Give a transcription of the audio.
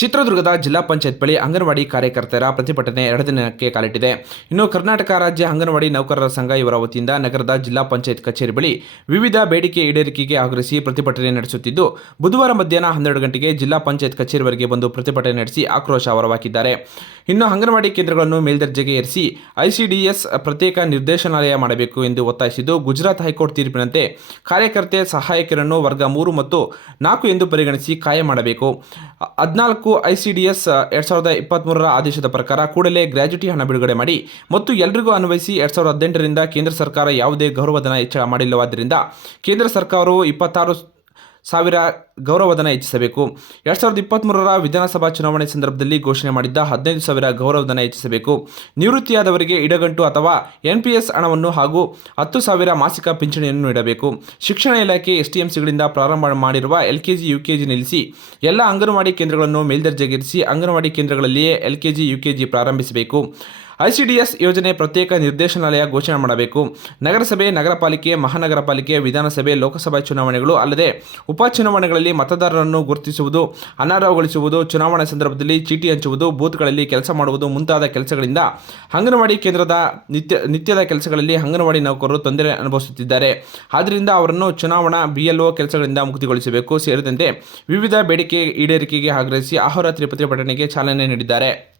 ಚಿತ್ರದುರ್ಗದ ಜಿಲ್ಲಾ ಪಂಚಾಯತ್ ಬಳಿ ಅಂಗನವಾಡಿ ಕಾರ್ಯಕರ್ತರ ಪ್ರತಿಭಟನೆ ಎರಡು ದಿನಕ್ಕೆ ಕಾಲಿಟ್ಟಿದೆ. ಇನ್ನು ಕರ್ನಾಟಕ ರಾಜ್ಯ ಅಂಗನವಾಡಿ ನೌಕರರ ಸಂಘ ಇವರ ವತಿಯಿಂದ ನಗರದ ಜಿಲ್ಲಾ ಪಂಚಾಯತ್ ಕಚೇರಿ ಬಳಿ ವಿವಿಧ ಬೇಡಿಕೆ ಈಡೇರಿಕೆಗೆ ಆಗ್ರಹಿಸಿ ಪ್ರತಿಭಟನೆ ನಡೆಸುತ್ತಿದ್ದು, ಬುಧವಾರ ಮಧ್ಯಾಹ್ನ ಹನ್ನೆರಡು ಗಂಟೆಗೆ ಜಿಲ್ಲಾ ಪಂಚಾಯತ್ ಕಚೇರಿವರೆಗೆ ಬಂದು ಪ್ರತಿಭಟನೆ ನಡೆಸಿ ಆಕ್ರೋಶ ಹೊರಹಾಕಿದ್ದಾರೆ ಇನ್ನು ಅಂಗನವಾಡಿ ಕೇಂದ್ರಗಳನ್ನು ಮೇಲ್ದರ್ಜೆಗೆ ಏರಿಸಿ ಐಸಿಡಿಎಸ್ ಪ್ರತ್ಯೇಕ ನಿರ್ದೇಶನಾಲಯ ಮಾಡಬೇಕು ಎಂದು ಒತ್ತಾಯಿಸಿದ್ದು, ಗುಜರಾತ್ ಹೈಕೋರ್ಟ್ ತೀರ್ಪಿನಂತೆ ಕಾರ್ಯಕರ್ತೆ ಸಹಾಯಕರನ್ನು ವರ್ಗ ಮೂರು ಮತ್ತು ನಾಲ್ಕು ಎಂದು ಪರಿಗಣಿಸಿ ಕಾಯಂ ಮಾಡಬೇಕು. ಹದಿನಾಲ್ಕು ಐಸಿಡಿಎಸ್ ಎರಡ್ ಸಾವಿರದ ಇಪ್ಪತ್ತ್ಮೂರರ ಆದೇಶದ ಪ್ರಕಾರ ಕೂಡಲೇ ಗ್ರಾಜ್ಯುಟಿ ಹಣ ಬಿಡುಗಡೆ ಮಾಡಿ ಮತ್ತು ಎಲ್ರಿಗೂ ಅನ್ವಯಿಸಿ ಎರಡ್ ಸಾವಿರದ ಹದಿನೆಂಟರಿಂದ ಕೇಂದ್ರ ಸರ್ಕಾರ ಯಾವುದೇ ಗೌರವಧನ ಹೆಚ್ಚಳ ಮಾಡಿಲ್ಲವಾದ್ದರಿಂದ ಕೇಂದ್ರ ಸರ್ಕಾರವು ಇಪ್ಪತ್ತಾರು ಸಾವಿರ ಗೌರವಧನ ಹೆಚ್ಚಿಸಬೇಕು. ಎರಡು ಸಾವಿರದ ಇಪ್ಪತ್ತ್ಮೂರರ ವಿಧಾನಸಭಾ ಚುನಾವಣೆ ಸಂದರ್ಭದಲ್ಲಿ ಘೋಷಣೆ ಮಾಡಿದ್ದ ಹದಿನೈದು ಸಾವಿರ ಗೌರವಧನ ಹೆಚ್ಚಿಸಬೇಕು. ನಿವೃತ್ತಿಯಾದವರಿಗೆ ಇಡಗಂಟು ಅಥವಾ ಎನ್ ಪಿ ಎಸ್ ಹಣವನ್ನು ಹಾಗೂ ಹತ್ತು ಸಾವಿರ ಮಾಸಿಕ ಪಿಂಚಣಿಯನ್ನು ನೀಡಬೇಕು. ಶಿಕ್ಷಣ ಇಲಾಖೆ ಎಸ್ಟಿಎಂಸಿಗಳಿಂದ ಪ್ರಾರಂಭ ಮಾಡಿರುವ L K G U K G ನಿಲ್ಲಿಸಿ ಎಲ್ಲ ಅಂಗನವಾಡಿ ಕೇಂದ್ರಗಳನ್ನು ಮೇಲ್ದರ್ಜೆಗೇರಿಸಿ anganwadi ಕೇಂದ್ರಗಳಲ್ಲಿಯೇ L K G U K G ಪ್ರಾರಂಭಿಸಬೇಕು. ಐಸಿಡಿಎಸ್ ಯೋಜನೆ ಪ್ರತ್ಯೇಕ ನಿರ್ದೇಶನಾಲಯ ಘೋಷಣೆ ಮಾಡಬೇಕು. ನಗರಸಭೆ ನಗರ ಪಾಲಿಕೆ ಮಹಾನಗರ ಪಾಲಿಕೆ ವಿಧಾನಸಭೆ, ಲೋಕಸಭಾ ಚುನಾವಣೆಗಳು ಅಲ್ಲದೆ ಉಪಚುನಾವಣೆಗಳಲ್ಲಿ ಮತದಾರರನ್ನು ಗುರುತಿಸುವುದು, ಅನರ್ಹಗೊಳಿಸುವುದು, ಚುನಾವಣಾ ಸಂದರ್ಭದಲ್ಲಿ ಚೀಟಿ ಹಂಚುವುದು, ಬೂತ್ಗಳಲ್ಲಿ ಕೆಲಸ ಮಾಡುವುದು ಮುಂತಾದ ಕೆಲಸಗಳಿಂದ ಅಂಗನವಾಡಿ ಕೇಂದ್ರದ ನಿತ್ಯ, ನಿತ್ಯದ ಕೆಲಸಗಳಲ್ಲಿ ಅಂಗನವಾಡಿ ನೌಕರರು ತೊಂದರೆ ಅನುಭವಿಸುತ್ತಿದ್ದಾರೆ. ಆದ್ದರಿಂದ ಅವರನ್ನು ಚುನಾವಣಾ ಬಿಎಲ್ಒ ಕೆಲಸಗಳಿಂದ ಮುಕ್ತಿಗೊಳಿಸಬೇಕು. ಸೇರಿದಂತೆ ವಿವಿಧ ಬೇಡಿಕೆ ಈಡೇರಿಕೆಗೆ ಆಗ್ರಹಿಸಿ ಅಹೋರಾತ್ರಿ ಪ್ರತಿಭಟನೆಗೆ ಚಾಲನೆ ನೀಡಿದ್ದಾರೆ.